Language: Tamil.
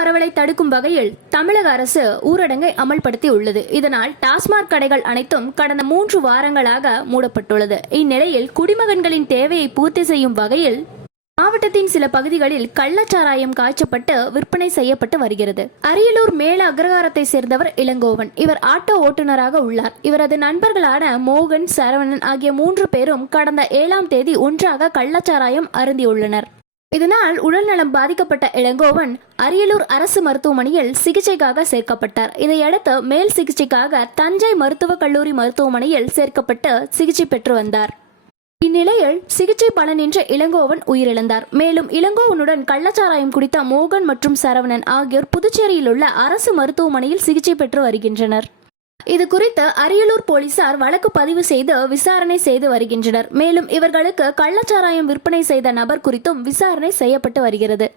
பரவலை தடுக்கும் வகையில் தமிழக அரசு ஊரடங்கை அமல்படுத்தி உள்ளது இதனால் டாஸ்மாக் கடைகள் அனைத்தும் கடந்த மூன்று வாரங்களாக மூடப்பட்டுள்ளது. இந்நிலையில் குடிமகன்களின் தேவையை பூர்த்தி செய்யும் வகையில் மாவட்டத்தின் சில பகுதிகளில் கள்ளச்சாராயம் காய்ச்சப்பட்டு விற்பனை செய்யப்பட்டு வருகிறது. அரியலூர் மேல அக்ரகாரத்தை சேர்ந்தவர் இளங்கோவன். இவர் ஆட்டோ ஓட்டுநராக உள்ளார். இவரது நண்பர்களான மோகன் சரவணன் ஆகிய மூன்று பேரும் கடந்த ஏழாம் தேதி ஒன்றாக கள்ளச்சாராயம் அருந்தியுள்ளனர். இதனால் உடல்நலம் பாதிக்கப்பட்ட இளங்கோவன் அரியலூர் அரசு மருத்துவமனையில் சிகிச்சைக்காக சேர்க்கப்பட்டார். இதையடுத்து மேல் சிகிச்சைக்காக தஞ்சை மருத்துவக் கல்லூரி மருத்துவமனையில் சேர்க்கப்பட்டு சிகிச்சை பெற்று வந்தார். இந்நிலையில் சிகிச்சை பலனின்றி இளங்கோவன் உயிரிழந்தார். மேலும் இளங்கோவனுடன் கள்ளச்சாராயம் குடித்த மோகன் மற்றும் சரவணன் ஆகியோர் புதுச்சேரியில் உள்ள அரசு மருத்துவமனையில் சிகிச்சை பெற்று வருகின்றனர். இது குறித்து அரியலூர் போலீசார் வழக்கு பதிவு செய்து விசாரணை செய்து வருகின்றனர். மேலும் இவர்களுக்கு கள்ளச்சாராயம் விற்பனை செய்த நபர் குறித்தும் விசாரணை செய்யப்பட்டு வருகிறது.